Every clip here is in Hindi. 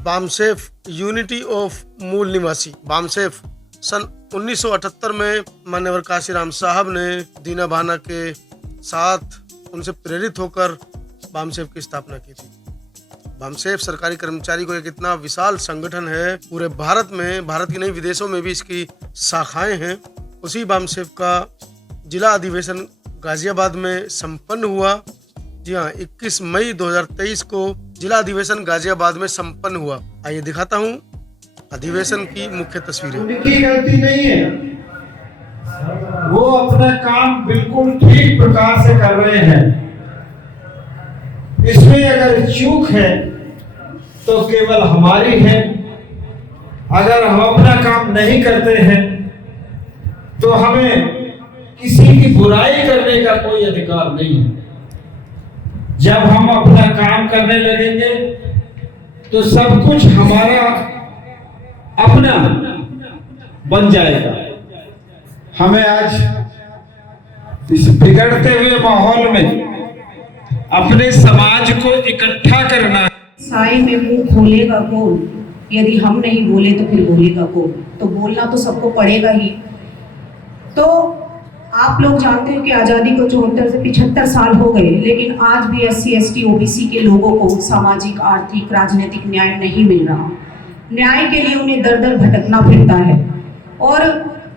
बामसेफ यूनिटी ऑफ मूल निवासी बामसेफ सन 1978 में मान्यवर काशीराम साहब ने दीना भाना के साथ उनसे प्रेरित होकर बामसेफ की स्थापना की थी। बामसेफ सरकारी कर्मचारी को एक इतना विशाल संगठन है, पूरे भारत में, भारत की नहीं विदेशों में भी इसकी शाखाएं हैं। उसी बामसेफ का जिला अधिवेशन गाजियाबाद में संपन्न हुआ। जी हाँ, 21 मई 2023 को जिला अधिवेशन गाजियाबाद में संपन्न हुआ। आइए दिखाता हूँ अधिवेशन की मुख्य तस्वीरें। उनकी गलती नहीं है, वो अपना काम बिल्कुल ठीक प्रकार से कर रहे हैं। इसमें अगर चूक है तो केवल हमारी है। अगर हम अपना काम नहीं करते हैं तो हमें किसी की बुराई करने का कोई अधिकार नहीं है। जब हम अपना काम करने लगेंगे तो सब कुछ हमारा अपना बन जाएगा। हमें आज इस बिगड़ते हुए माहौल में अपने समाज को इकट्ठा करना है। साए में मुंह खोलेगा कौन? यदि हम नहीं बोले तो फिर बोलेगा कौन? तो बोलना तो सबको पड़ेगा ही। तो आप लोग जानते हो कि आज़ादी को 74 से 75 साल हो गए, लेकिन आज भी SC ST OBC के लोगों को सामाजिक, आर्थिक, राजनीतिक न्याय नहीं मिल रहा। न्याय के लिए उन्हें दर दर भटकना फिरता है। और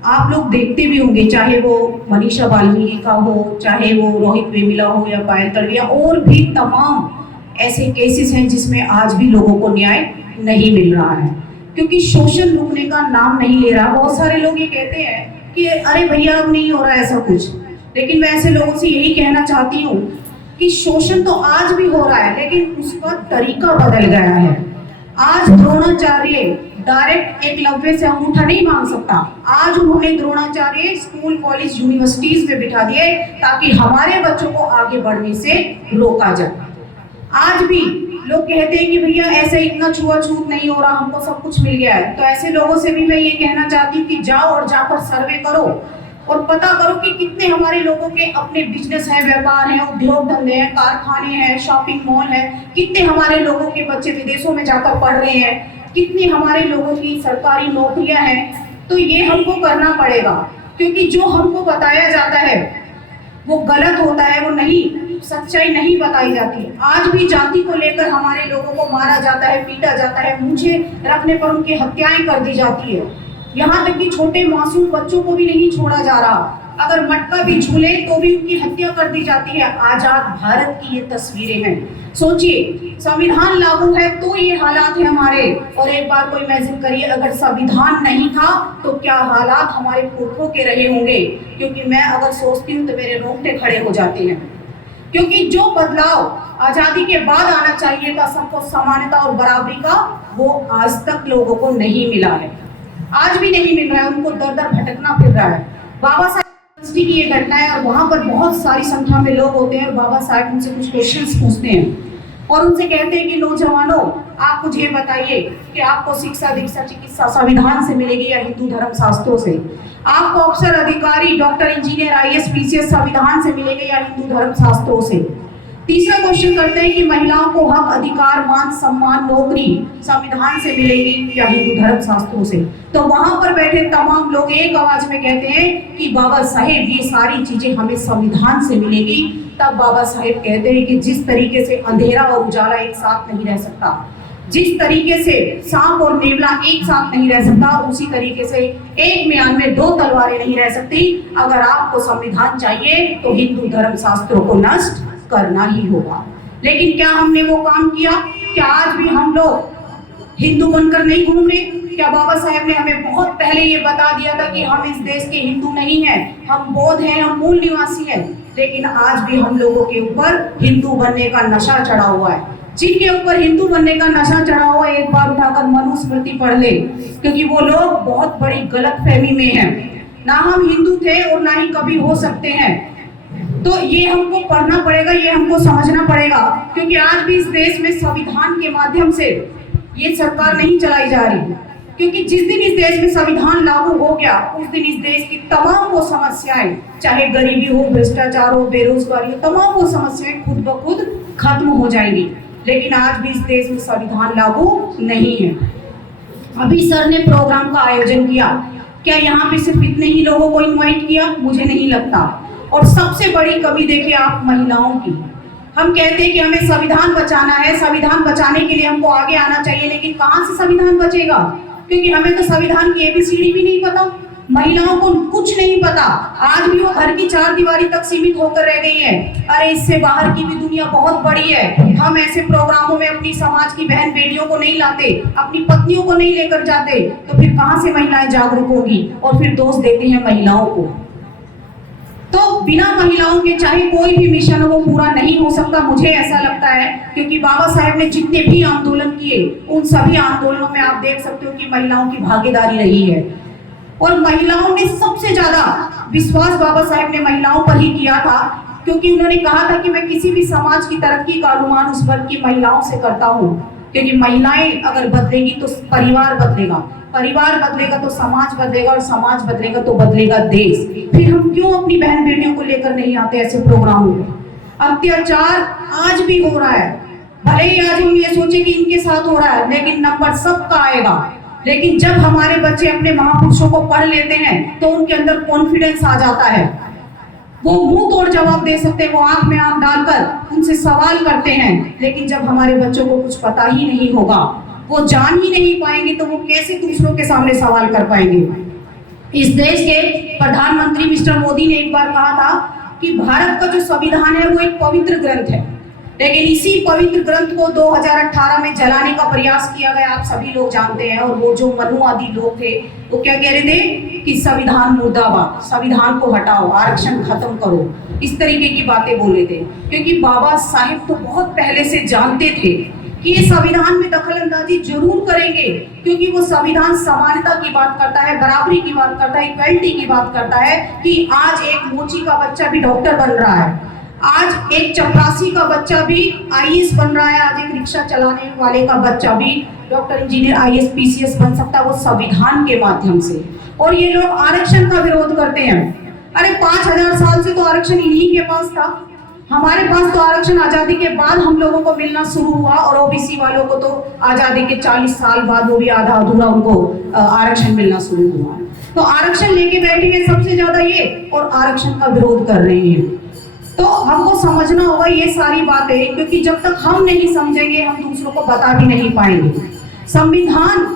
आप लोग देखते भी होंगे, चाहे वो मनीषा वाल्मीकि का हो, चाहे वो रोहित वेमुला हो या पायल तड़विया, और भी तमाम ऐसे केसेस हैं जिसमें आज भी लोगों को न्याय नहीं मिल रहा है, क्योंकि शोषण रुकने का नाम नहीं ले रहा। बहुत सारे लोग ये कहते हैं कि अरे भैया अब नहीं हो रहा ऐसा कुछ, लेकिन मैं ऐसे लोगों से यही कहना चाहती हूँ कि शोषण तो आज भी हो रहा है, लेकिन उसका तरीका बदल गया है। आज द्रोणाचार्य डायरेक्ट एकलव्य से अंगूठा नहीं मांग सकता। आज उन्होंने द्रोणाचार्य स्कूल, कॉलेज, यूनिवर्सिटीज में बिठा दिए ताकि हमारे बच्चों को आगे बढ़ने से रोका जाए। आज भी लोग कहते हैं कि भैया ऐसे इतना छुआछूत नहीं हो रहा, हमको सब कुछ मिल गया है। तो ऐसे लोगों से भी मैं ये कहना चाहती हूँ कि जाओ और जाकर सर्वे करो और पता करो कि कितने हमारे लोगों के अपने बिजनेस है, व्यापार है, उद्योग धंधे हैं, कारखाने हैं, शॉपिंग मॉल है, कितने हमारे लोगों के बच्चे विदेशों में जाकर पढ़ रहे हैं, कितनी हमारे लोगों की सरकारी नौकरियां हैं। तो ये हमको करना पड़ेगा, क्योंकि जो हमको बताया जाता है वो गलत होता है, वो नहीं, सच्चाई नहीं बताई जाती। आज भी जाति को लेकर हमारे लोगों को मारा जाता है, पीटा जाता है, मूंछें रखने पर उनकी हत्याएं कर दी जाती है। यहाँ तक कि छोटे मासूम बच्चों को भी नहीं छोड़ा जा रहा। अगर मटका भी झूले तो भी उनकी हत्या कर दी जाती है। आजाद भारत की ये तस्वीरें हैं। सोचिए, संविधान लागू है तो ये हालात है हमारे। और एक बार को इमेजिन करिए, अगर संविधान नहीं था तो क्या हालात हमारे पुरखों के रहे होंगे। क्योंकि मैं अगर सोचती हूँ तो मेरे रोंगटे खड़े हो जाते हैं, क्योंकि जो बदलाव आजादी के बाद आना चाहिए था, सबको समानता और बराबरी का, वो आज तक लोगों को नहीं मिला है। आज भी नहीं मिल रहा है, उनको दर दर भटकना फिर रहा है। बाबा साहब की ये घटना है और वहां पर बहुत सारी संख्या में लोग होते हैं और बाबा साहब उनसे कुछ क्वेश्चंस पूछते हैं और उनसे कहते हैं कि नौजवानों, आप मुझे बताइए कि आपको शिक्षा, दीक्षा, चिकित्सा संविधान से मिलेगी या हिंदू धर्म शास्त्रों से? आपको अफसर, अधिकारी, डॉक्टर, इंजीनियर, IAS, PCS संविधान से मिलेंगे या हिंदू धर्म शास्त्रों से? तीसरा क्वेश्चन करते हैं कि महिलाओं को हक, अधिकार, मान, सम्मान, नौकरी संविधान से मिलेगी या हिंदू धर्म शास्त्रों से? तो वहां पर बैठे तमाम लोग एक आवाज में कहते हैं कि बाबा साहेब ये सारी चीजें हमें संविधान से मिलेगी। तब बाबा साहेब कहते हैं कि जिस तरीके से अंधेरा और उजाला एक साथ नहीं रह सकता, जिस तरीके से सांप और नेवला एक साथ नहीं रह सकता, उसी तरीके से एक म्यान में दो तलवारें नहीं रह सकती। अगर आपको संविधान चाहिए तो हिंदू धर्म शास्त्रों को नष्ट करना ही होगा। लेकिन क्या हमने वो काम किया? क्या आज भी हम लोग हिंदू बनकर नहीं घूम रहे? क्या बाबा साहेब ने हमें बहुत पहले ये बता दिया था कि हम इस देश के हिंदू नहीं हैं, हम बौद्ध हैं, हम मूल निवासी हैं? लेकिन आज भी हम लोगों के ऊपर हिंदू बनने का नशा चढ़ा हुआ है। जिनके ऊपर हिंदू बनने का नशा चढ़ा हुआ है, एक बार उठाकर मनुस्मृति पढ़ ले, क्योंकि वो लोग बहुत बड़ी गलतफहमी में हैं। ना हम हिंदू थे और ना ही कभी हो सकते हैं। तो ये हमको पढ़ना पड़ेगा, ये हमको समझना पड़ेगा, क्योंकि आज भी इस देश में संविधान के माध्यम से ये सरकार नहीं चलाई जा रही। क्योंकि जिस दिन इस देश में संविधान लागू हो गया, उस दिन इस देश की तमाम वो समस्याएं, चाहे गरीबी हो, भ्रष्टाचार हो, बेरोजगारी हो, तमाम वो समस्याएं खुद ब खुद खत्म हो जाएंगी। लेकिन आज भी इस देश में संविधान लागू नहीं है। अभी सर ने प्रोग्राम का आयोजन किया, क्या यहाँ पे सिर्फ इतने ही लोगों को इनवाइट किया? मुझे नहीं लगता। और सबसे बड़ी कमी देखिए आप महिलाओं की। हम कहते हैं कि हमें संविधान बचाना है, संविधान बचाने के लिए हमको आगे आना चाहिए, लेकिन कहाँ से संविधान बचेगा? क्योंकि हमें तो संविधान की ABCD भी नहीं पता, महिलाओं को कुछ नहीं पता। आज भी वो घर की 4 दीवारी तक सीमित होकर रह गई है। अरे इससे बाहर की भी दुनिया बहुत बड़ी है। हम ऐसे प्रोग्रामों में अपनी समाज की बहन बेटियों को नहीं लाते, अपनी पत्नियों को नहीं लेकर जाते, तो फिर कहाँ से महिलाएं जागरूक होगी? और फिर दोष देते हैं महिलाओं को। तो बिना महिलाओं के चाहे कोई भी मिशन हो वो पूरा नहीं हो सकता, मुझे ऐसा लगता है। क्योंकि बाबा साहेब ने जितने भी आंदोलन किए उन सभी आंदोलनों में आप देख सकते हो कि महिलाओं की भागीदारी रही है। और महिलाओं ने सबसे ज्यादा विश्वास बाबा साहेब ने महिलाओं पर ही किया था, क्योंकि उन्होंने कहा था कि मैं किसी भी समाज की तरक्की का अनुमान उस वर्ग की महिलाओं से करता हूँ। क्योंकि महिलाएं अगर बदलेगी तो परिवार बदलेगा, परिवार बदलेगा तो समाज बदलेगा, और समाज बदलेगा तो बदलेगा देश। फिर हम क्यों अपनी बहन बेटियों को लेकर नहीं आते ऐसे प्रोग्रामों में? अत्याचार आज भी हो रहा है, भले ही आज हम ये सोचे कि इनके साथ हो रहा है, लेकिन नंबर सबका आएगा। लेकिन जब हमारे बच्चे अपने महापुरुषों को पढ़ लेते हैं तो उनके अंदर कॉन्फिडेंस आ जाता है, वो मुंह तोड़ जवाब दे सकते हैं, वो आंख में आंख डालकर उनसे सवाल करते हैं। लेकिन जब हमारे बच्चों को कुछ पता ही नहीं होगा, वो जान ही नहीं पाएंगे, तो वो कैसे दूसरों के सामने सवाल कर पाएंगे? इस देश के प्रधानमंत्री मिस्टर मोदी ने एक बार कहा था कि भारत का जो संविधान है वो एक पवित्र ग्रंथ है, लेकिन इसी पवित्र ग्रंथ को 2018 में जलाने का प्रयास किया गया, आप सभी लोग जानते हैं। और वो जो मनुवादी लोग थे वो क्या कह रहे थे कि संविधान मुर्दाबाद, संविधान को हटाओ, आरक्षण खत्म करो, इस तरीके की बातें बोले थे। क्योंकि बाबा साहेब तो बहुत पहले से जानते थे कि ये संविधान में दखल अंदाजी जरूर करेंगे, क्योंकि वो संविधान समानता की बात करता है, बराबरी की बात करता है, इक्वलिटी की बात करता है कि आज एक मोची का बच्चा भी डॉक्टर बन रहा है, आज एक चपरासी का बच्चा भी IAS बन रहा है, आज एक रिक्शा चलाने वाले का बच्चा भी डॉक्टर, इंजीनियर, IAS, PCS बन सकता है, वो संविधान के माध्यम से। और ये लोग आरक्षण का विरोध करते हैं। अरे 5000 साल से तो आरक्षण इन्हीं के पास था, हमारे पास तो आरक्षण आजादी के बाद हम लोगों को मिलना शुरू हुआ, और OBC वालों को तो आजादी के 40 साल बाद वो भी आधा अधूरा उनको आरक्षण मिलना शुरू हुआ। तो आरक्षण लेके बैठे हैं सबसे ज्यादा ये, और आरक्षण का विरोध कर रहे हैं। तो हमको समझना होगा ये सारी बातें, क्योंकि जब तक हम नहीं समझेंगे हम दूसरों को बता भी नहीं पाएंगे। संविधान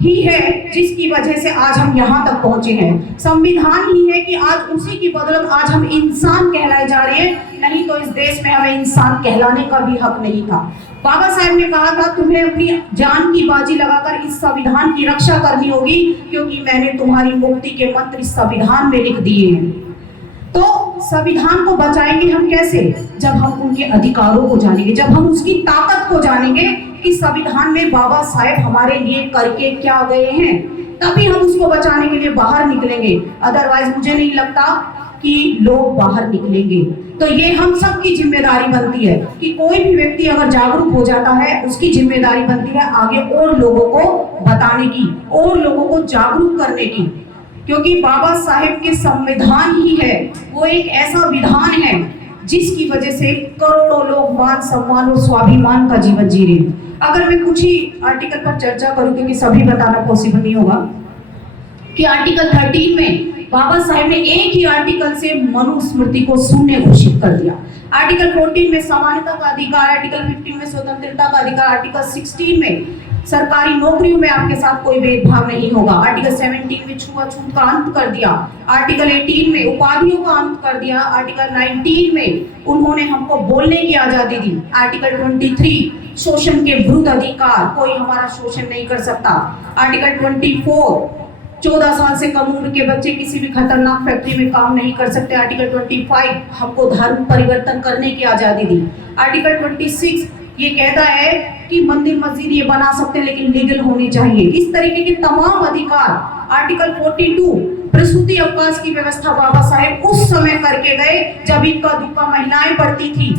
ही है जिसकी वजह से आज हम यहाँ तक पहुंचे हैं, संविधान ही है कि आज उसी की बदौलत आज हम इंसान कहलाए जा रहे हैं, नहीं तो इस देश में हमें इंसान कहलाने का भी हक नहीं था। बाबा साहेब ने कहा था तुम्हें अपनी जान की बाजी लगाकर इस संविधान की रक्षा करनी होगी, क्योंकि मैंने तुम्हारी मुक्ति के मंत्र इस संविधान में लिख दिए हैं। तो संविधान को बचाएंगे हम कैसे? जब हम उनके अधिकारों को जानेंगे, जब हम उसकी ताकत को जानेंगे कि संविधान में बाबा साहेब हमारे लिए करके क्या गए हैं, तभी हम उसको बचाने के लिए बाहर निकलेंगे। अदरवाइज मुझे नहीं लगता कि लोग बाहर निकलेंगे। तो ये हम सब की जिम्मेदारी बनती है कि कोई भी व्यक्ति अगर जागरूक हो जाता है, उसकी जिम्मेदारी बनती है आगे और लोगों को बताने की, और लोगों को जागरूक करने की। क्योंकि बाबा साहेब के संविधान ही है वो एक ऐसा विधान है जिसकी वजह से करोड़ों लोग मान सम्मान और स्वाभिमान का जीवन जी रहे हैं। अगर मैं कुछ ही आर्टिकल पर चर्चा करूं, क्योंकि सभी बताना पॉसिबल नहीं होगा, कि आर्टिकल 13 में बाबा साहेब ने एक ही आर्टिकल से मनुस्मृति को शून्य घोषित कर दिया। आर्टिकल 14 में समानता का अधिकार, आर्टिकल 15 में स्वतंत्रता का अधिकार, आर्टिकल 16 में सरकारी नौकरियों में आपके साथ कोई भेदभाव नहीं होगा, आर्टिकल 17 में छुआछूत का अंत कर दिया, आर्टिकल 18 में उपाधियों का अंत कर दिया, आर्टिकल 19 में उन्होंने हमको बोलने की आजादी दी, आर्टिकल 23 शोषण के विरुद्ध अधिकार, कोई हमारा शोषण नहीं कर सकता, आर्टिकल 24 14 साल से कम उम्र के बच्चे किसी भी खतरनाक फैक्ट्री में काम नहीं कर सकते, आर्टिकल 25 हमको धर्म परिवर्तन करने की आजादी दी, आर्टिकल 26 ये कहता है कि मंदिर मस्जिद ये बना सकते हैं लेकिन लीगल होनी चाहिए। इस तरीके के तमाम अधिकार, आर्टिकल 42 प्रसूति अवकाश की व्यवस्था बाबा साहेब उस समय करके गए जब इक्का दुक्का महिलाएं पढ़ती थी,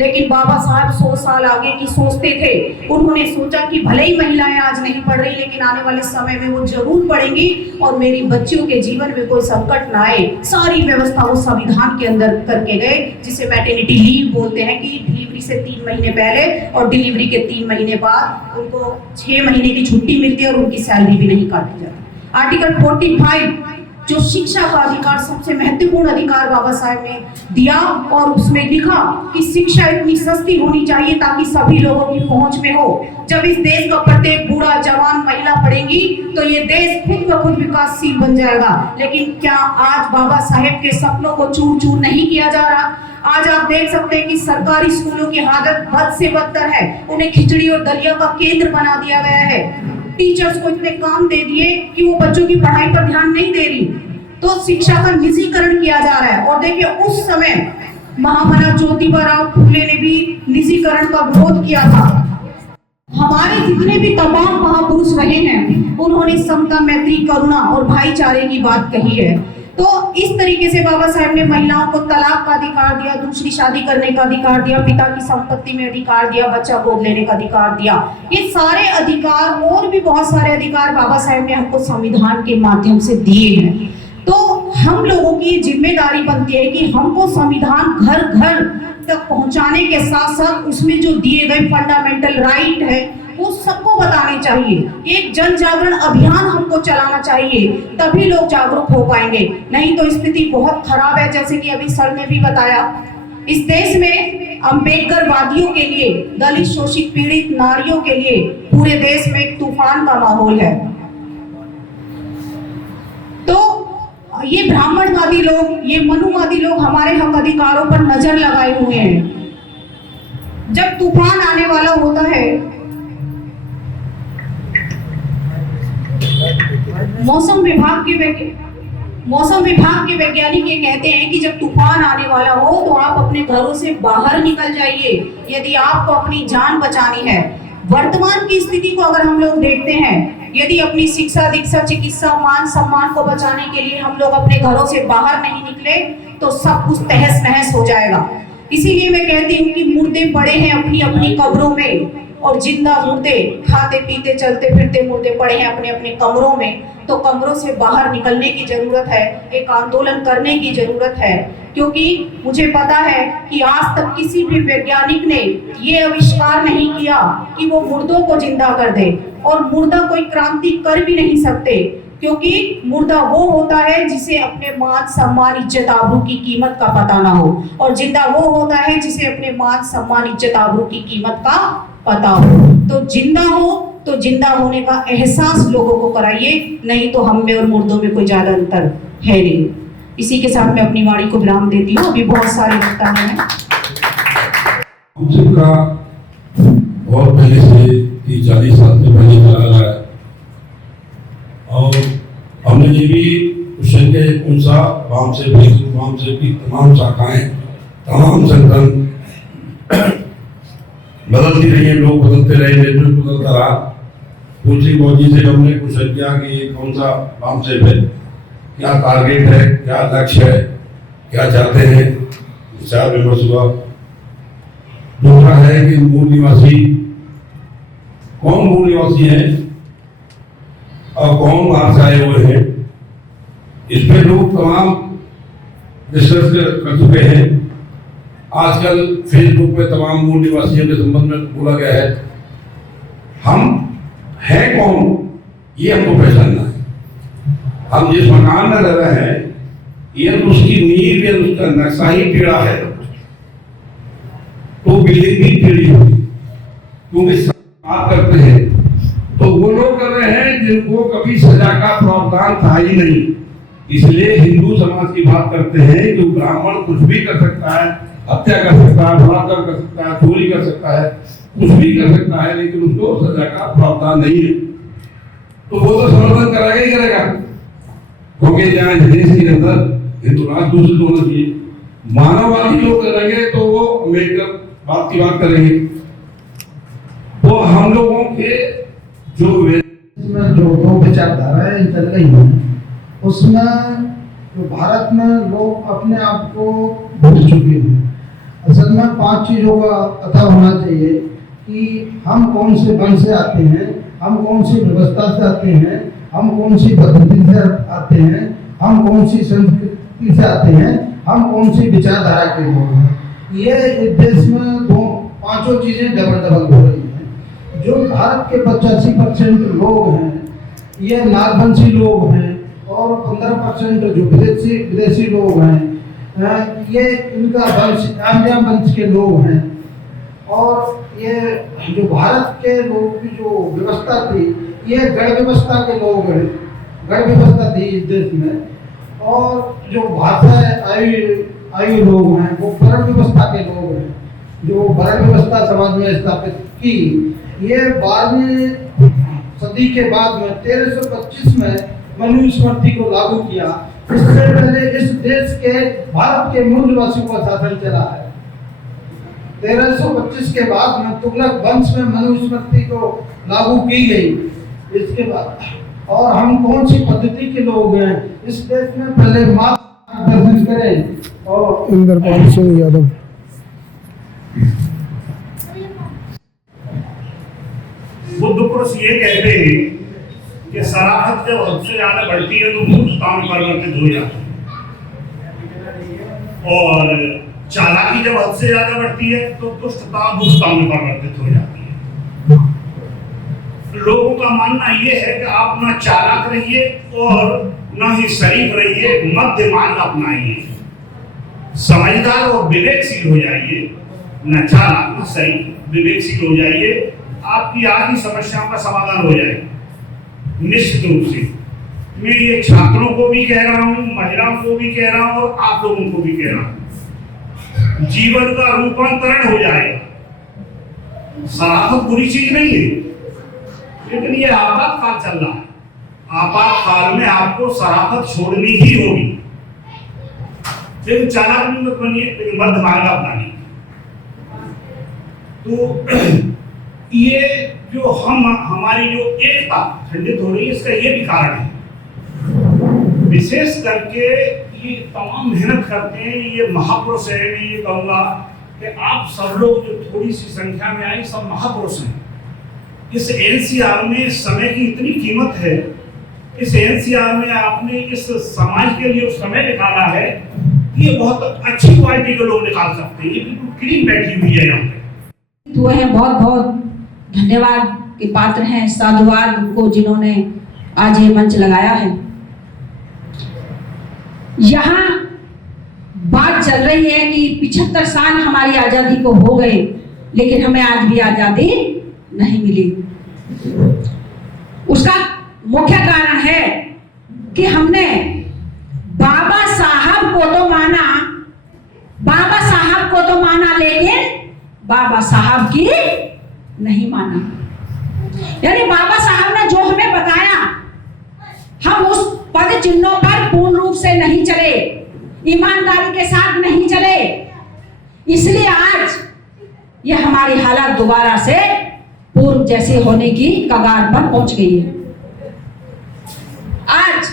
लेकिन बाबा साहब 100 साल आगे की सोचते थे। उन्होंने सोचा कि भले ही महिलाएं आज नहीं पढ़ रही, लेकिन आने वाले समय में वो जरूर पढ़ेंगी और मेरी बच्चियों के जीवन में कोई संकट ना आए। सारी व्यवस्था वो संविधान के अंदर करके गए, जिसे मैटरनिटी लीव बोलते हैं, कि डिलीवरी से 3 महीने पहले और डिलीवरी के 3 महीने बाद उनको 6 महीने की छुट्टी मिलती है और उनकी सैलरी भी नहीं काटी जाती। आर्टिकल 45 जो शिक्षा का अधिकार, सबसे महत्वपूर्ण अधिकार बाबा साहेब ने दिया और उसमें लिखा कि शिक्षा इतनी सस्ती होनी चाहिए ताकि सभी लोगों की पहुंच में हो। जब इस देश का प्रत्येक बूढ़ा, जवान, महिला पढ़ेंगी तो ये देश खुद ब खुद विकासशील बन जाएगा। लेकिन क्या आज बाबा साहेब के सपनों को चूर चूर नहीं किया जा रहा? आज आप देख सकते हैं कि सरकारी स्कूलों की हालत बद से बदतर है। उन्हें खिचड़ी और दलिया का केंद्र बना दिया गया है। टीचर्स को इतने काम दे दिए कि वो बच्चों की पढ़ाई पर ध्यान नहीं दे रही। तो शिक्षा का निजीकरण किया जा रहा है। और देखिए, उस समय महामना ज्योतिबा राव फुले ने भी निजीकरण का विरोध किया था। हमारे जितने भी तमाम महापुरुष रहे हैं, उन्होंने समता, मैत्री, करुणा और भाईचारे की बात कही है। तो इस तरीके से बाबा साहेब ने महिलाओं को तलाक का अधिकार दिया, दूसरी शादी करने का अधिकार दिया, पिता की संपत्ति में अधिकार दिया, बच्चा गोद लेने का अधिकार दिया। ये सारे अधिकार और भी बहुत सारे अधिकार बाबा साहेब ने हमको संविधान के माध्यम से दिए हैं। तो हम लोगों की जिम्मेदारी बनती है कि हमको संविधान घर घर तक पहुंचाने के साथ साथ उसमें जो दिए गए फंडामेंटल राइट है वो सबको बताने चाहिए। एक जन जागरण अभियान हमको चलाना चाहिए, तभी लोग जागरूक हो पाएंगे। नहीं तो स्थिति बहुत खराब है। जैसे कि अभी सर ने भी बताया, इस देश में अम्बेडकर वादियों के लिए, दलित, शोषित, पीड़ित नारियों के लिए पूरे देश में एक तूफान का माहौल है। तो ये ब्राह्मणवादी लोग, ये मनुवादी लोग हमारे हक अधिकारों पर नजर लगाए हुए हैं। जब तूफान आने वाला होता है, मौसम विभाग के वैज्ञानिक ये कहते हैं कि जब तूफान आने वाला हो तो आप अपने घरों से बाहर निकल जाइए यदि आपको अपनी जान बचानी है। वर्तमान की स्थिति को अगर हम लोग देखते हैं, यदि अपनी शिक्षा, दीक्षा, चिकित्सा, मान सम्मान को बचाने के लिए हम लोग अपने घरों से बाहर नहीं निकले तो सब कुछ तहस नहस हो जाएगा। इसीलिए मैं कहती हूँ कि मुर्दे पड़े हैं अपनी अपनी कब्रों में और जिंदा मुर्दे खाते पीते चलते फिरते मुर्दे पड़े हैं अपने अपने कमरों में। तो कमरों से बाहर निकलने की जरूरत है, एक आंदोलन करने की जरूरत है। क्योंकि मुझे पता है कि आज तक किसी भी वैज्ञानिक ने ये आविष्कार नहीं किया कि वो मुर्दों को जिंदा कर दे। और मुर्दा कोई क्रांति कर भी नहीं सकते, क्योंकि मुर्दा वो होता है जिसे अपने मान सम्मान, इज्जत, आबरू की कीमत का पता ना हो, और जिंदा वो होता है जिसे अपने मान सम्मान, इज्जत, आबरू की कीमत का पता हो। तो जिंदा हो तो जिंदा होने का एहसास लोगों को कराइए, नहीं तो हम में और मुर्दों में कोई ज्यादा अंतर है नहीं। इसी के साथ मैं अपनी वाणी को विराम देती हूँ। अभी बहुत सारे वक्ताएं हैं। का बहुत पहले से 40 साल से पहले चला रहा है और हमने ये भी क्वेश्चन के अनुसार वाम से की तमाम शाखाएं, तमाम संगठन बदलती रही है, लोग बदलते रहे, नेतृत्व बदलता रहा। पूछी फौजी से हमने क्वेश्चन किया कि कौन सा वाम से है, क्या टारगेट है, क्या लक्ष्य है, क्या चाहते हैं, विचार विमर्श हुआ। दूसरा है कि मूल निवासी कौन मूल निवासी है और कौन बाहर से आए हुए हैं, इस पे लोग तमाम डिस्कस कर चुके हैं। आजकल फेसबुक पे तमाम मूल निवासियों के संबंध में बोला गया है। हम हैं कौन, ये हमको पहचानना है। हम जिस मकान में रह रहे हैं, ये उसकी नींव या उसका नक्शा ही टेढ़ा है तो बिल्डिंग भी टेढ़ी होगी। क्योंकि बात करते हैं तो वो लोग कर रहे हैं जिनको कभी सजा का प्रावधान था ही नहीं। इसलिए हिंदू समाज की बात करते हैं कि ब्राह्मण कुछ भी कर सकता है, हत्या कर सकता है, बलात्कार कर सकता है, चोरी कर सकता है, कुछ भी कर सकता है, लेकिन उसको सजा का प्रावधान नहीं है। तो वो तो समर्थन करेगा ही करेगा, क्योंकि जहाँ देश के अंदर हिंदू राष्ट्र दूषित होना चाहिए। मानववादी लोग करेंगे तो वो अम्बेडकर बात की बात करेंगे। तो हम लोगों के जो दो विचारधाराएं चल रही हैं, उसमें जो भारत में लोग अपने आप को भूल चुके हैं। असल में 5 चीज़ों का पता होना चाहिए कि हम कौन से वंश से आते हैं, हम कौन सी व्यवस्था से आते हैं, हम कौन सी पद्धति से आते हैं, हम कौन सी संस्कृति से आते हैं, हम कौन सी विचारधारा के लोग हैं। ये इस देश में 2 पांचों चीजें डबल डबल हो रही हैं। जो भारत के 85% लोग हैं ये नागवंशी लोग हैं और 15% जो विदेशी लोग हैं ये इनका वंश आर्य वंश के लोग हैं। और ये जो भारत के लोग की जो व्यवस्था थी ये गण व्यवस्था के लोग हैं, गण व्यवस्था थी इस देश में। और जो भाषा आयु लोग हैं वो वर्ण व्यवस्था के लोग हैं, जो वर्ण व्यवस्था समाज में स्थापित की। ये 12वीं सदी के बाद में 1325 में मनुस्मृति को लागू किया। इससे पहले इस देश के भारत के मूलवासियों का शासन चला है। 1325 के बाद में तुगलक वंश में मनुस्मृति को लागू की गई। इसके बाद और हम कौन सी पद्धति के लोग हैं इस देश में, पहले मार्गदर्शन करें। और इंद्रपाल सिंह यादव। बुद्ध पुरुष ये कहते हैं कि शराफत जब हद से ज्यादा बढ़ती है तो मूर्खता में परिवर्तित हो जाती है, और चालाकी जब हद से ज्यादा बढ़ती है तो दुष्टता दुष्टता में परिवर्तित हो जाती है। लोगों का मानना ये है कि आप ना चालाक रहिए और ना ही शरीफ रहिए, मध्य मार्ग अपनाइए, समझदार और विवेकशील हो जाइए, न चालाक न शरीफ, विवेकशील हो जाइए, आपकी आदि समस्याओं का समाधान हो जाएगा निश्चित रूप से। मैं ये छात्रों को भी कह रहा हूँ, महिलाओं को भी कह रहा हूँ और आप लोगों को भी कह रहा हूँ, जीवन का रूपांतरण हो जाएगा। शराफत बुरी चीज नहीं है, लेकिन ये आपातकाल चल रहा है। आपातकाल में आपको शराफत छोड़नी ही होगी, लेकिन चालाक भी मत बनिए, लेकिन मध्य मार्ग अपनाइए। तो ये जो हमारी जो एकता खंडित हो रही है इसका ये भी कारण है। विशेष करके ये तमाम मेहनत करते हैं ये महापुरुष है। मैं ये कहूँगा कि आप सब लोग जो थोड़ी सी संख्या में आए सब महापुरुष हैं। इस एनसीआर में समय की इतनी कीमत है, इस एनसीआर में आपने इस समाज के लिए समय निकाला है, ये बहुत अच्छी क्वालिटी के लोग निकाल सकते हैं। ये बिल्कुल क्लीन बैठी हुई है यहाँ पे। हुए हैं, बहुत बहुत धन्यवाद के पात्र हैं, साधुवाद उनको जिन्होंने आज ये मंच लगाया है। यहाँ बात चल रही है कि 75 साल हमारी आजादी को हो गए, लेकिन हमें आज भी आजादी नहीं मिली। उसका मुख्य कारण है कि हमने बाबा साहब को तो माना, लेकिन बाबा साहब की नहीं माना। यानी बाबा साहब ने जो हमें बताया हम उस पद चिन्हों पर पूर्ण रूप से नहीं चले, ईमानदारी के साथ नहीं चले, इसलिए आज ये हमारी हालत दोबारा से पूर्व जैसे होने की कगार पर पहुंच गई है। आज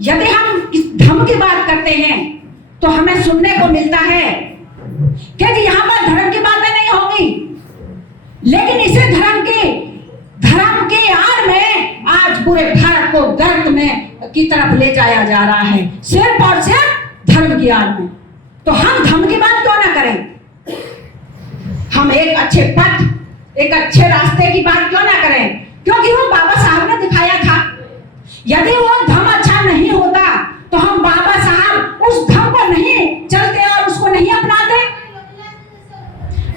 यदि हम इस धर्म की बात करते हैं तो हमें सुनने को मिलता है कि यहाँ पर धर्म की बातें नहीं होंगी, लेकिन इसे धर्म के आड़ में आज पूरे भारत को गर्त में की तरफ ले जाया जा रहा है, सिर्फ और सिर्फ धर्म की आड़ में। तो हम धर्म की बात क्यों ना करें? हम एक अच्छे पथ, एक अच्छे रास्ते की बात क्यों ना करें? क्योंकि वो बाबा साहब ने दिखाया था। यदि वो धर्म अच्छा नहीं होता तो हम बाबा साहब उस धर्म को नहीं चलते और उसको नहीं अपनाते।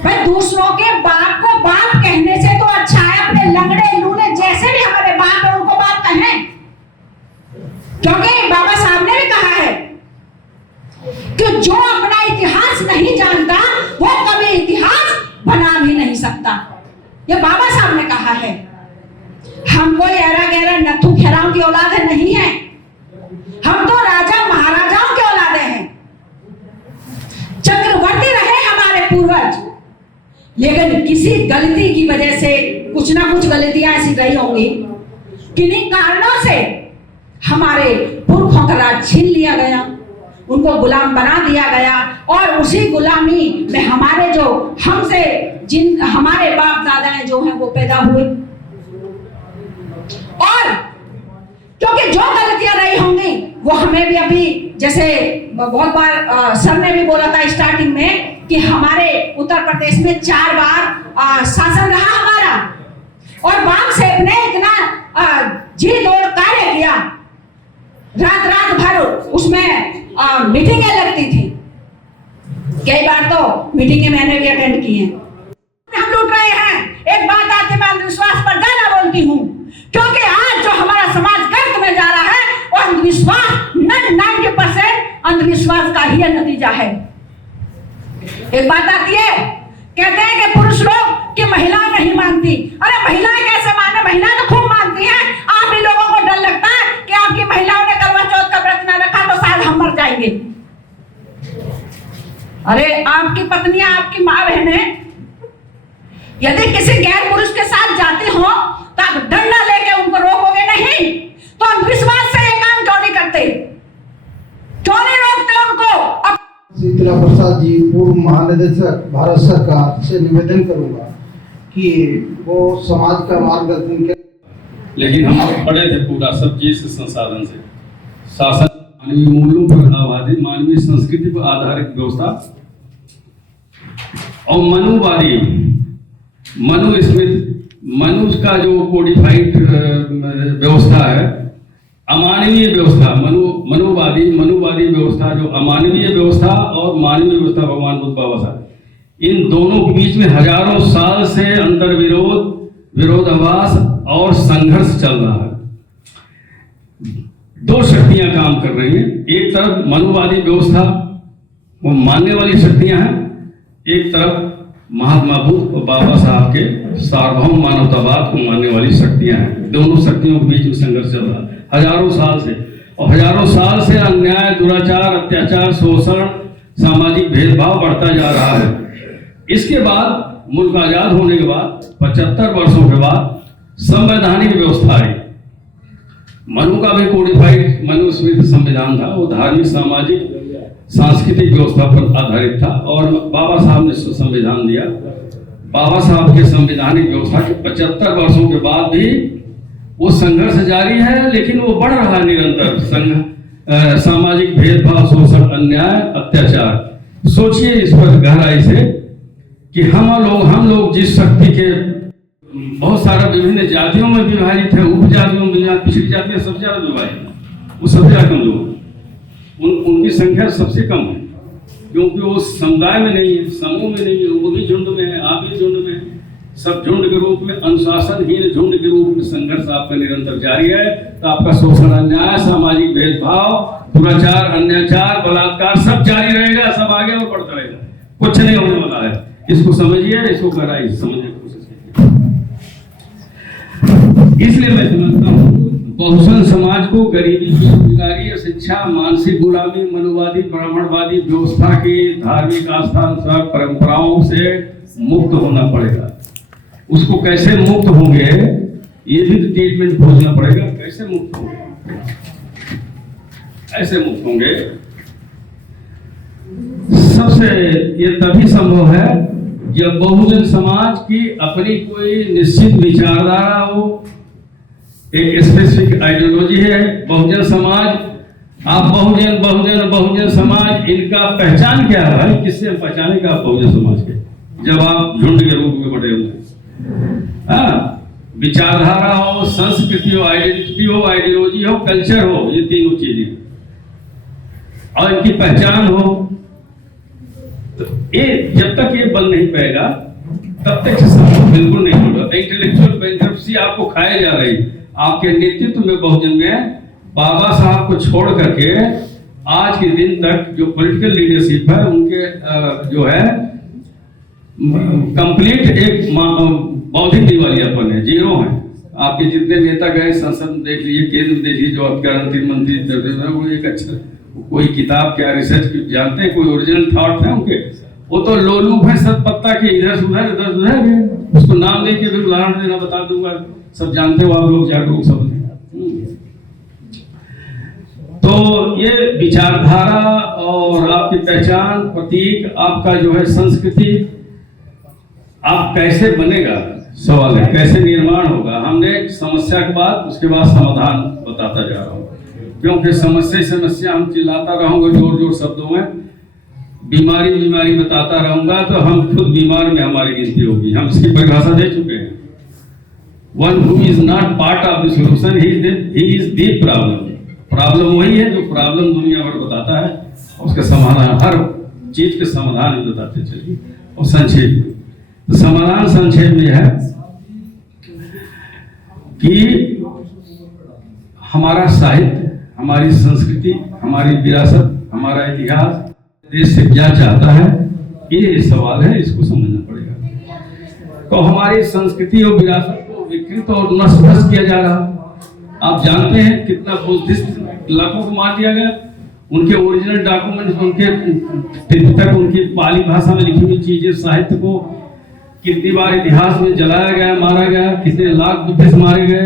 भाई दूसरों के बाप को बाप कहने से तो अच्छा है अपने लंगड़े लूले जैसे भी हमारे बाप है उनको बाप कहें, क्योंकि बाबा साहब ने भी कहा है कि जो अपना इतिहास नहीं जानता वो कभी इतिहास बना भी नहीं सकता। ये बाबा साहब ने कहा है। हम कोई ऐरा गहरा नथु खेराओं की औलाद नहीं है, हम तो राजा महाराजाओं के औलादे हैं। चक्रवर्ती रहे हमारे पूर्वज, लेकिन किसी गलती की वजह से कुछ ना कुछ गलतियां ऐसी रही होंगी, किन्हीं कारणों से हमारे पुरखों का राज छीन लिया गया, उनको गुलाम बना दिया गया, और उसी गुलामी में हमारे जो हमसे जिन हमारे बाप दादाएं जो हैं वो पैदा हुए। और क्योंकि जो गलतियां रही होंगी वो हमें भी अभी, जैसे बहुत बार सर ने भी बोला था स्टार्टिंग में कि हमारे उत्तर प्रदेश में 4 बार शासन रहा हमारा, और बाम साहब ने इतना जी तोड़ कार्य किया, रात रात भर उसमें मीटिंगें लगती थी, कई बार तो मीटिंगें मैंने भी अटेंड की हैं। हम लूट रहे हैं। एक बात आती, मैं अंधविश्वास पर ज्यादा बोलती हूँ, क्योंकि आज जो हमारा समाज गर्त में जा रहा है वो अंधविश्वास 90% अंधविश्वास का ही नतीजा है। एक बात आती है, कहते हैं कि पुरुष लोग कि महिलाएं नहीं मानती। अरे महिलाएं कैसे माने? महिलाएं तो खूब मानती हैं। आप ही लोगों को डर लगता है कि आपकी महिलाओं ने करवा चौथ का व्रत न रखा तो शायद हम मर जाएंगे। अरे आपकी पत्नियां, आपकी माँ बहनें यदि किसी गैर पुरुष के साथ जाते हो तो आप डंडा लेके उनको रोकोगे नहीं, तो अंधविश्वास से ये काम क्यों नहीं करते? क्यों नहीं रोकते उनको? शीतला प्रसाद जी, पूर्व महानिदेशक भारत सरकार से निवेदन करूंगा कि वो समाज का मार्गदर्शन के, लेकिन हम पढ़े थे पूरा सब चीज से संसाधन से शासन, मानवीय मूल्यों पर आधारित, मानवीय संस्कृति पर आधारित व्यवस्था और मनुवादी, मनुस्मृत, मनु का जो कोडिफाइड व्यवस्था है, अमानवीय व्यवस्था, मनुवादी व्यवस्था, जो अमानवीय व्यवस्था और मानवीय व्यवस्था भगवान बुद्ध बाबा साहब, इन दोनों के बीच में हजारों साल से अंतर्विरोध, विरोधाभास और संघर्ष चल रहा है। दो शक्तियां काम कर रही हैं। एक तरफ मनुवादी व्यवस्था वो मानने वाली शक्तियां हैं, एक तरफ महात्मा बुद्ध और बाबा साहब के सार्वभौम मानवतावाद को मानने वाली शक्तियां हैं। दोनों शक्तियों के बीच में संघर्ष चल रहा है हजारों साल से, और हजारों साल से अन्याय, दुराचार, अत्याचार, शोषण, सामाजिक भेदभाव बढ़ता जा रहा है। इसके बाद मुल्क आजाद होने के बाद 75 वर्षों के बाद संवैधानिक व्यवस्था आई। मनु का भी कोडिफाइड मनुस्मृत संविधान था, वो धार्मिक, सामाजिक, सांस्कृतिक व्यवस्था पर आधारित था, और बाबा साहब ने संविधान दिया। बाबा साहब के संवैधानिक व्यवस्था के 75 वर्षों के बाद भी वो संघर्ष जारी है, लेकिन वो बढ़ रहा है निरंतर। सामाजिक भेदभाव, शोषण, अन्याय, अत्याचार। सोचिए इस पर गहराई से कि हम लोग जिस शक्ति के बहुत सारा विभिन्न जातियों में विभाजित है, उपजातियों में विभाजित, पिछड़ी जातियां सबसे ज्यादा विभाजित, वो सबसे ज्यादा कमजोर, उनकी संख्या सबसे कम है, क्योंकि वो समुदाय में नहीं है, समूह में नहीं है, वो भी झुंड में है, आप भी झुंड में है। सब झुंड के रूप में, अनुशासनहीन झुंड के रूप में संघर्ष आपका निरंतर जारी है। तो आपका शोषण, अन्याय, सामाजिक भेदभाव, दुराचार, अन्याचार, बलात्कार सब जारी रहेगा, सब आगे और बढ़ता रहेगा, कुछ नहीं होने वाला है। इसको समझिए, इसको गहराई से समझने की कोशिश कीजिए। इसलिए मैं समझता हूँ बहुजन समाज को गरीबी, बेरोजगारी, शिक्षा, मानसिक गुलामी, मनुवादी, ब्राह्मणवादी व्यवस्था की धार्मिक आस्था, परंपराओं से मुक्त होना पड़ेगा। उसको कैसे मुक्त होंगे, ये भी ट्रीटमेंट खोजना पड़ेगा। कैसे मुक्त होंगे? ऐसे मुक्त होंगे, सबसे ये तभी संभव है जब बहुजन समाज की अपनी कोई निश्चित विचारधारा हो, एक स्पेसिफिक आइडियोलॉजी है। बहुजन समाज, आप बहुजन बहुजन बहुजन समाज, इनका पहचान क्या है? किससे हम पहचानेगा आप बहुजन समाज के? जब आप झुंड के रूप में बटे हुए, विचारधारा हो, संस्कृति हो, आइडेंटिटी हो, आइडियोलॉजी हो, कल्चर हो, ये तीनों चीजें, और इनकी पहचान हो, तो ये जब तक ये बन नहीं पाएगा तब तक बिल्कुल नहीं होगा। इंटेलेक्चुअल बैंक्रप्सी आपको खाए जा रही। आपके नेतृत्व में बहुजन में बाबा साहब को छोड़ करके आज के दिन तक जो पॉलिटिकल लीडरशिप है, उनके जो है कंप्लीट एक बौद्धिक दिवालियापन है, जीरो है। आपके जितने नेता गए संसद में देख लीजिए, केंद्र में देख लीजिए, जो आपके अंतिम मंत्री, वो एक अच्छा कोई किताब क्या रिसर्च जानते हैं, कोई ओरिजिनल थॉट है उनके? वो तो लोलूप है, सब पत्ता के इधर से उधर, इधर से उधर। उसको नाम लेके भी उदाहरण देना बता दूंगा, सब जानते हो आप लोग, जागरूक सब। तो ये विचारधारा और आपकी पहचान, प्रतीक, आपका जो है संस्कृति, आप कैसे बनेगा, सवाल है, कैसे निर्माण होगा। हमने समस्या के बाद उसके बाद समाधान बताता जा रहा हूँ, क्योंकि समस्या हम चिल्लाता रहूंगा जोर जोर शब्दों में, बीमारी बताता रहूंगा तो हम खुद बीमार में हमारी गिनती होगी। हम इसकी परिभाषा दे चुके हैं। One who is not part of the solution he is the problem वही है जो प्रॉब्लम दुनिया भर बताता है, उसका समाधान हर चीज के समाधान बताते चलिए। और संक्षेप में तो समाधान संक्षेप में है कि हमारा साहित्य, हमारी संस्कृति, हमारी विरासत, हमारा इतिहास देश से क्या चाहता है, ये सवाल है, इसको समझना पड़ेगा। तो हमारी संस्कृति और विरासत को विकृत और नष्ट किया जा रहा। आप जानते हैं कितना बुद्धिस्ट लाखों को मार दिया गया, उनके ओरिजिनल डॉक्यूमेंट्स, उनके तिब्बतक, उनकी पाली भाषा में लिखी हुई चीजें, साहित्य को कितनी बार इतिहास में जलाया गया, मारा गया, कितने लाख बुद्धिस्ट मारे गए,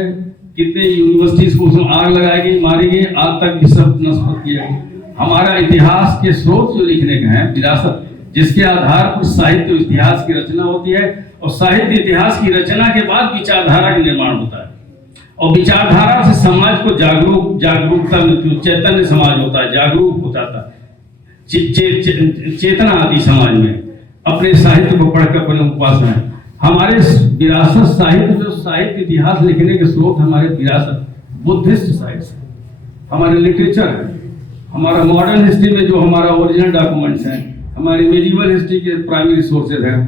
कितने यूनिवर्सिटीज को उसमें आग लगाई गई, मारी गई, आज तक ये सब नष्ट किया गया। हमारा इतिहास के स्रोत जो लिखने के हैं, विरासत, जिसके आधार पर साहित्य इतिहास की रचना होती है, और साहित्य इतिहास की रचना के बाद विचारधारा का निर्माण होता है, और विचारधारा से समाज को जागरूकता मिलती है, चैतन्य समाज होता है, जागरूक हो जाता है, चेतना आती समाज में अपने साहित्य को पढ़कर अपने उपासना है। हमारे विरासत साहित्य, जो साहित्य इतिहास लिखने के स्रोत हमारे विरासत बुद्धिस्ट साहित्य, हमारे लिटरेचर है, हमारा मॉडर्न हिस्ट्री में जो हमारा ओरिजिनल डॉक्यूमेंट्स हैं, हमारी मेडिवल हिस्ट्री के प्राइमरी सोर्सेज हैं,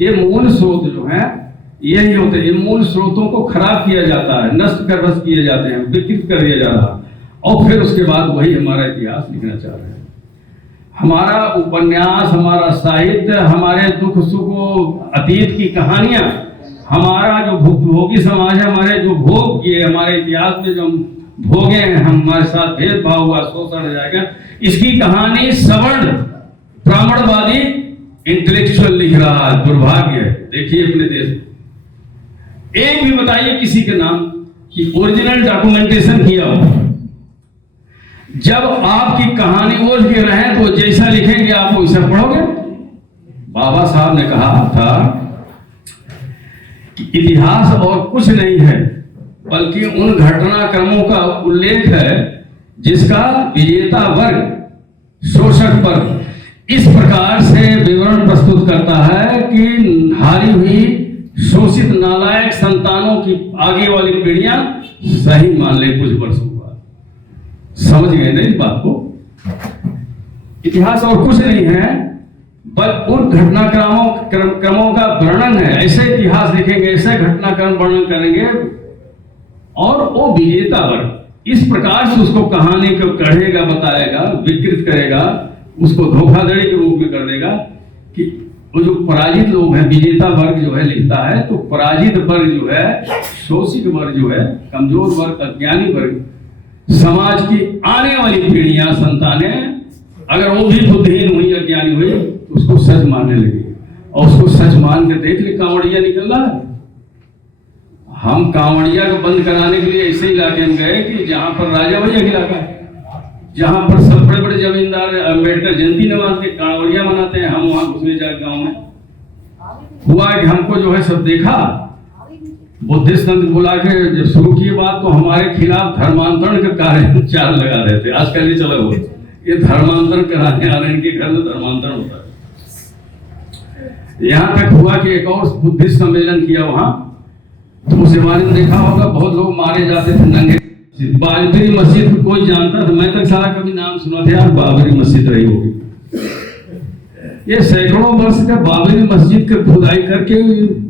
ये मूल स्रोत जो है यही होते हैं। इन मूल स्रोतों को खराब किया जाता है, नष्ट कर बस किए जाते हैं, विकृत कर दिया जा रहा, और फिर उसके बाद वही हमारा इतिहास लिखना चाह रहे हैं। हमारा उपन्यास, हमारा साहित्य, हमारे दुख सुख, अतीत की कहानियां, हमारा जो भोगी समाज है, हमारे जो भोग किए, हमारे इतिहास में जो भोगे हैं, हमारे साथ भेदभाव हुआ, शोषण हो जाएगा, इसकी कहानी सवर्ण ब्राह्मणवादी इंटेलेक्चुअल लिख रहा है। दुर्भाग्य है। देखिए अपने देश में एक भी बताइए किसी के नाम कि ओरिजिनल डॉक्यूमेंटेशन किया हो। जब आपकी कहानी वो लिख रहे हैं तो जैसा लिखेंगे आप वैसा पढ़ोगे। बाबा साहब ने कहा था कि इतिहास और कुछ नहीं है बल्कि उन घटनाक्रमों का उल्लेख है जिसका विजेता वर्ग शोषक पर इस प्रकार से विवरण प्रस्तुत करता है कि हारी हुई शोषित नालायक संतानों की आगे वाली पीढ़ियां सही मान ले कुछ वर्षों बाद। समझ गए ना इस बात को? इतिहास और कुछ नहीं है बस उन घटनाक्रमों का वर्णन है। ऐसे इतिहास लिखेंगे, ऐसे घटनाक्रम वर्णन करेंगे और वो विजेता वर्ग इस प्रकार से उसको कहानी को कढ़ेगा, बताएगा, विकृत करेगा, उसको धोखाधड़ी के रूप में कर देगा कि वो जो पराजित लोग हैं, विजेता वर्ग जो है लिखता है तो पराजित वर्ग जो है, शोषित वर्ग जो है, कमजोर वर्ग, अज्ञानी वर्ग, समाज की आने वाली पीढ़ियां, संतानें अगर वो भी बुद्धिहीन हुई, अज्ञानी हुई तो उसको सच मानने लगी। और उसको सच मान के देख ले कांवड़िया निकल रहा है। हम कांवड़िया को बंद कराने के लिए ऐसे इलाके में गए कि जहां पर राजा भैया का इलाका है, जहां पर सब बड़े बड़े जमींदार अम्बेडकर जयंती नवाज के कांवड़िया मनाते हैं। हम वहां घुसने जाए गांव में हुआ कि हमको जो है सब देखा, बुद्धिस्ट संत बुला के जब शुरू की बात तो हमारे खिलाफ धर्मांतरण का कार्य चाल लगा रहे थे। आजकल ये चला हुआ ये धर्मांतरण कराने आ रहे हैं, इनके घर में धर्मांतरण होता है। यहाँ तक हुआ कि एक और बुद्धिस्ट सम्मेलन किया वहां, तो उस बारे में देखा होगा बहुत लोग मारे जाते थे नंगे। बाबरी मस्जिद को कोई जानता था? मैं तक सारा कभी नाम सुना था यार, बाबरी मस्जिद रही होगी। ये सैकड़ों वर्ष का बाबरी मस्जिद की खुदाई करके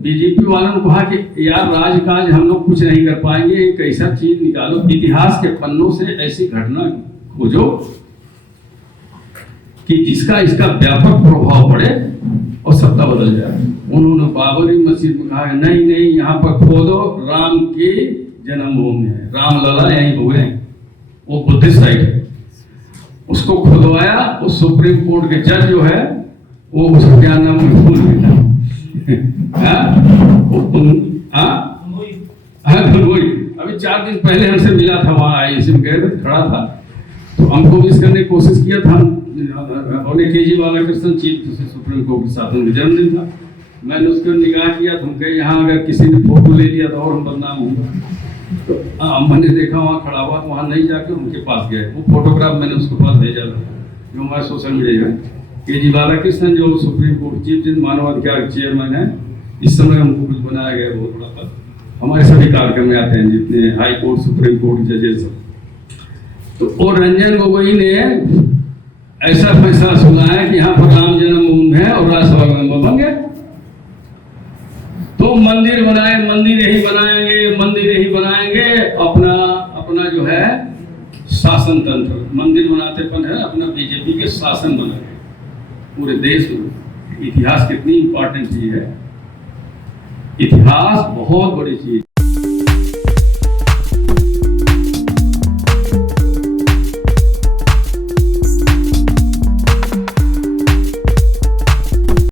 बीजेपी वालों ने कहा कि यार राजकाज हम लोग कुछ नहीं कर पाएंगे, एक ऐसा चीज निकालो इतिहास के पन्नों से, ऐसी घटना खोजो कि जिसका इसका व्यापक प्रभाव पड़े और सत्ता बदल जाए। उन्होंने बाबरी मस्जिद में कहा नहीं नहीं, यहाँ पर खोदो, राम की जन्मभूमि है, राम लला यहीं हुए हैं, वो बुद्धिस्ट साइट है। उसको खुदवाया, उस सुप्रीम कोर्ट के जज जो है वो उसका क्या नाम भूल गया, अभी 4 दिन पहले हमसे मिला था, वहां आई इसी में गए थे, खड़ा था तो हमको भी करने की कोशिश किया था। और Kejriwal Krishna chief supreme court के साथ उनका जन्मदिन था, मैंने उसको निगाह किया तो हम कहे यहाँ अगर किसी ने फोटो ले लिया तो और हम बदनाम होंगे। तो मैंने देखा वहाँ खड़ा हुआ, वहाँ नहीं जाकर उनके पास गए, वो फोटोग्राफ मैंने उसके पास भेजा था जो हमारे सोशल मीडिया है। के जी बालाकृष्णन जो सुप्रीम कोर्ट चीफ जस्टिस मानवाधिकार चेयरमैन है, इस समय उनको कुछ बनाया गया बहुत बड़ा पद। हमारे सभी कार्यक्रम में आते हैं जितने हाई कोर्ट सुप्रीम कोर्ट जजेस। तो और रंजन गोगोई ने ऐसा फैसला सुनाया कि यहाँ पर राम जन्मभूमि है और राज्यसभा मेंबर बन गए। तो मंदिर बनाए, मंदिर ही बनाएंगे, मंदिर ही बनाएंगे, अपना अपना जो है शासन तंत्र, मंदिर बनाते पर है अपना बीजेपी के शासन बनाएंगे पूरे देश में। इतिहास कितनी इंपॉर्टेंट चीज है, इतिहास बहुत बड़ी चीज।